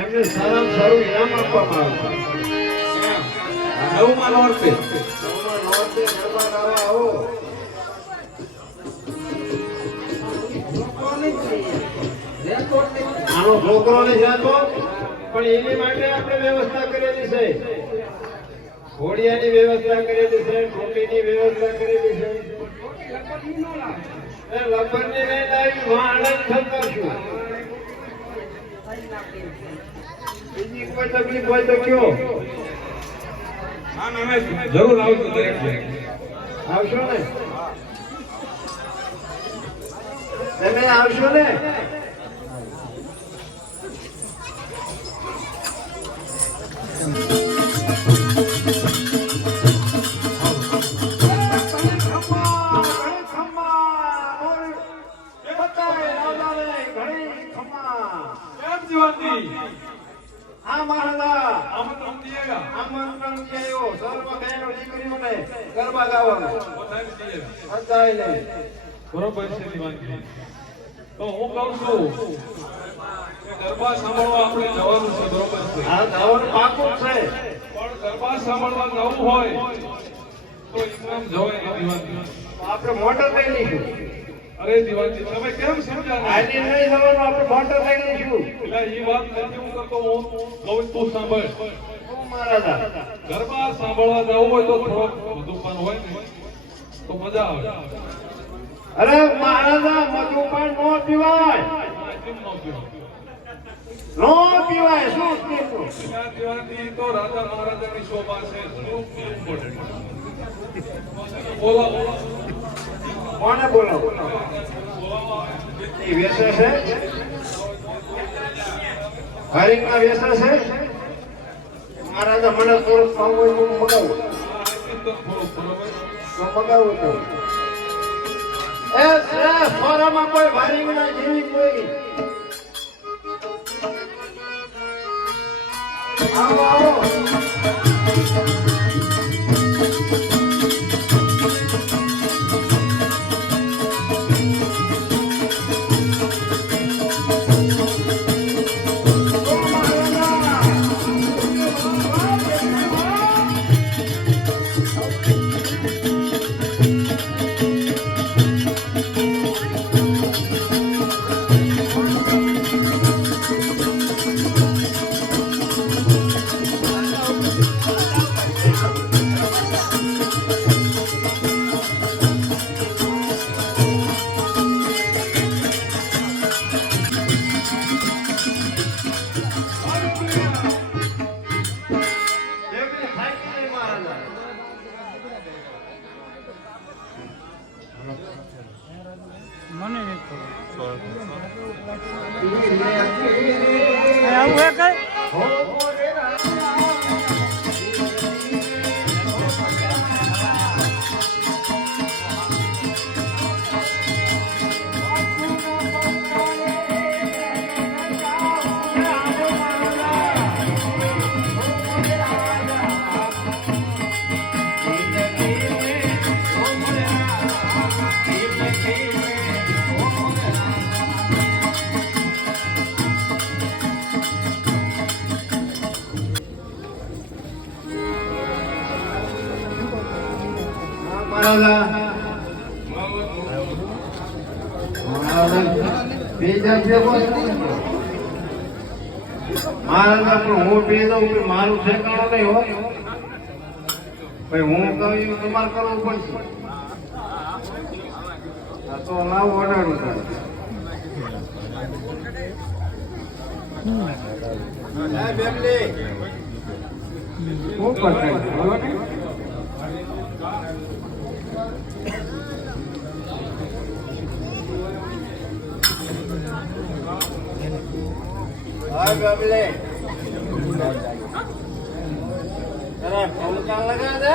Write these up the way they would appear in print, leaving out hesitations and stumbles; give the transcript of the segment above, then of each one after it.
એમને સારામાં સારું ઇનામ આપવામાં આવે નવમાં નોરતે ગરબા ગાવા આવો. આનો છોકરો નહીં જતો પણ એની માટે આપણે વ્યવસ્થા કરેલી છે. ઘોડિયાની વ્યવસ્થા કરેલી છે, ટોપીની વ્યવસ્થા કરેલી છે. લગનની નહીં લાવી વાળા કરશું. બીજી કોઈ તકલીફ હોય તો કયો. જરૂર આવજો આવશો ને? તમે આવશો ને? ગરબા ગાવાનું બરોબર છે દીવાનજી. તો હું કહું છું કે ગરબા સાંભળવા આપણે જવાનું છે. બરોબર છે, હા જવાનું પાકું છે. પણ ગરબા સાંભળવા જવું હોય તો ઇનામ જવાય ને દીવાનજી. આપણે મોટર લઈ લઈશું. અરે દીવાનજી તમે કેમ સમજાય આજે નહીં જવાનું, આપણે મોટર લઈ લઈશું. એટલે એ વાત નથી હું કરતો. હું કહું તું સાંભળ. ગરબા સાંભળવા જવું હોય તો થોડોક વધુ પણ હોય ને તો મજા આવે. અરે મહારાજા મધુપાન નો પીવાય, નો પીવાય. શું કીધું? દીવાનજી તો રાજા મહારાજાની શોભા છે. બોલો કોને બોલો? એ વેસે છે, હરિંગના વેસે છે. મહારાજા મને થોડું ખાવું હોય તો મગાવું તો એ સોરામાં કોઈ હરિંગના જેવી કોઈ. આવો આવો. મને નહીં આવું હે કઈ હું પી દઉં મારું ઠેકાણું નહીં હોય. હું કહું તમારે કરવું પડશે. તો લાવ ઓર્ડર લગા દે.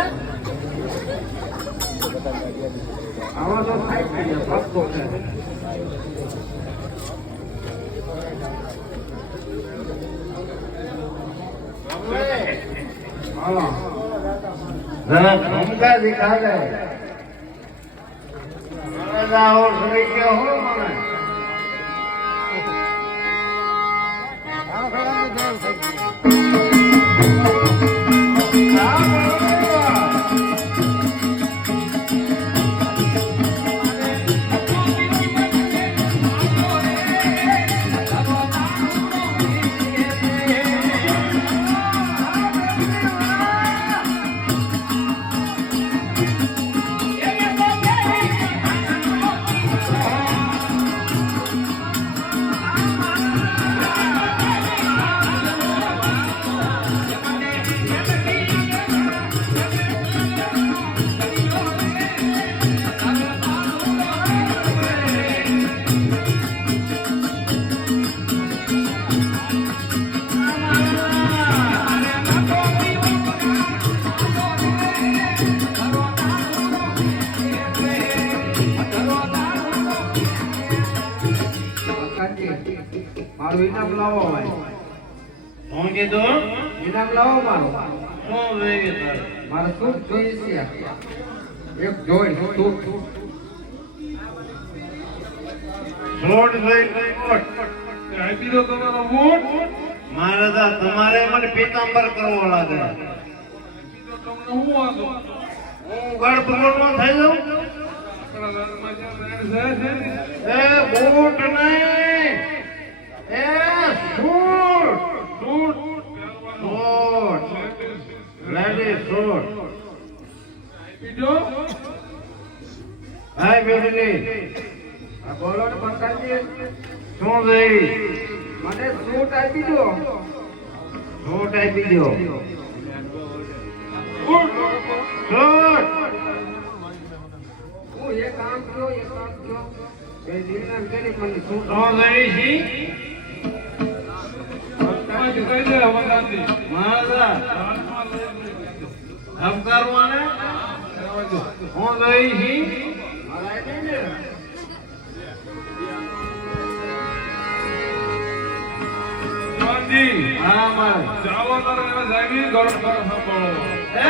આવા તો થાય जरा घूमता दिखा गए और क्या हो મારું ઇનામ લાવો ભાઈ. હું કીધું ઇનામ લાવો મારું. શું જોઈએ તારે? મારે સૂટ જોઈએ છે. એક જોઈ સૂટ. છોડ જોઈ કોટ. આપી દો તમારો વોટ. મારે તો તમારે મને પીતાંબર કરવો લાગે. આપી દો તમને હું વાંધો. હું ગઢ પકડવા થઈ જાઉં. આપણા ઘરમાં જ્યાં રેડ છે ને, એ બૂટ નહીં, એ suit. Suit suit. Lady suit. આપી દો. હાય બેસલી. આ બોલો ને પ્રકાશજી. શું જોઈ? મને સૂટ આપી દો. સૂટ આપી દો. સૂટ. સૂટ. હું એક કામ કયો એક કામ કયો. બે દિનના કરી મને સૂટ. શું જોઈ છી? તમારી કહી દે વગાડતી. મારા હાથમાં લઈ લે. અવકારવાને કહેવા દો. હું જોઈ છી? મારા આપી ને. જવાનજી, હા મારે જાવા તારે એના જાગી ગરમ કરો સાંભળો. એ